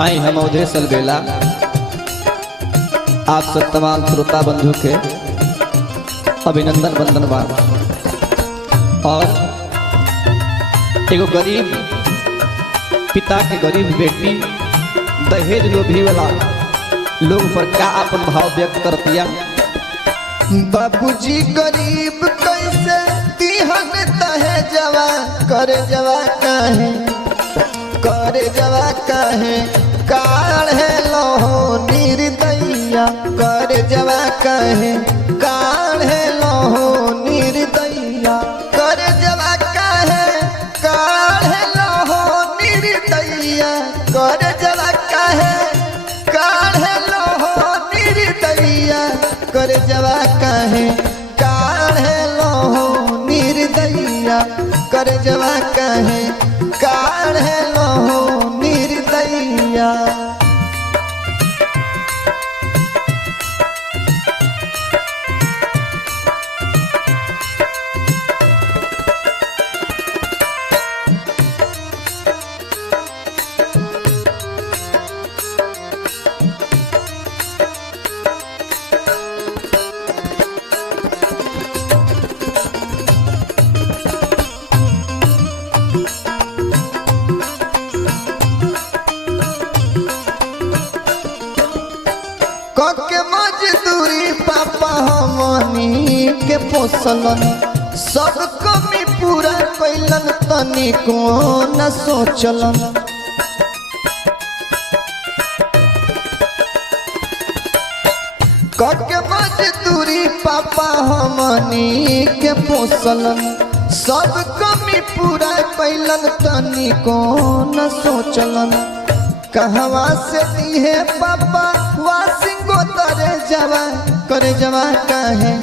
आई हम अवधेश अलबेला आप सब तमाम श्रोता बंधु के अभिनंदन वंदन बा। और एगो गरीब पिता के गरीब बेटी दहेज लोभी वाला लोग पर का अपन भाव व्यक्त करतिया। बाबूजी गरीब कैसे तिहन तहे जवा करे जवा काहे करे जवा काहे काढ़े लोहो निर्दयिया करे जवा काहे काढ़े लोहो निर्दयिया करे जवा काहे काढ़े लोहो निर्दयिया करे जवा काहे काढ़े लोहो निर्दयिया करे जवा काहे काढ़े लोहो निर्दयिया करे जवा काहे काढ़े लोहो निर्दयिया। के मजदूरी पापा हमनी के पोसलन सब कमी पूरा कैलन तनिको न सोचलन। के मजदूरी पापा हमनी के पोसलन सब कमी पूरा कैलन तनिको न सोचलन। कहवा से दिहे पापा वासिंगो तरे जवा करे जवा काहे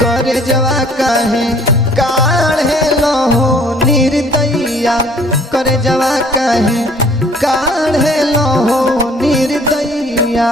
करे जवा काहे काढ़े लोहो निर्दयिया करे जवा काहे काढ़े लोहो निर्दयिया।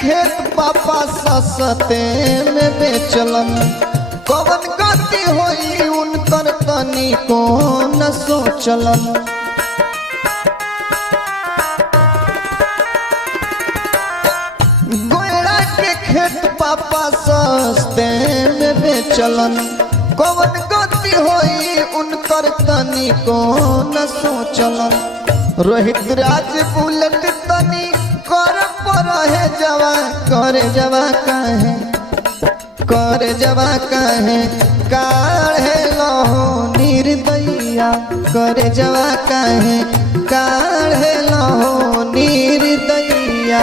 खेत पापा सस्ते में बेचलन कवन गति होई उनकर तनिको न सोचलन। गोयड़ा के खेत पापा सस्ते में बेचलन कवन गति होई उनकर तनिको न सोचलन। रोहित राज बुलेट तनी कर रहे जवा करे जवा काहे करे जवा काहे काढ़े लोहो निर्दयिया करे जवा काहे काढ़े लोहो निर्दयिया।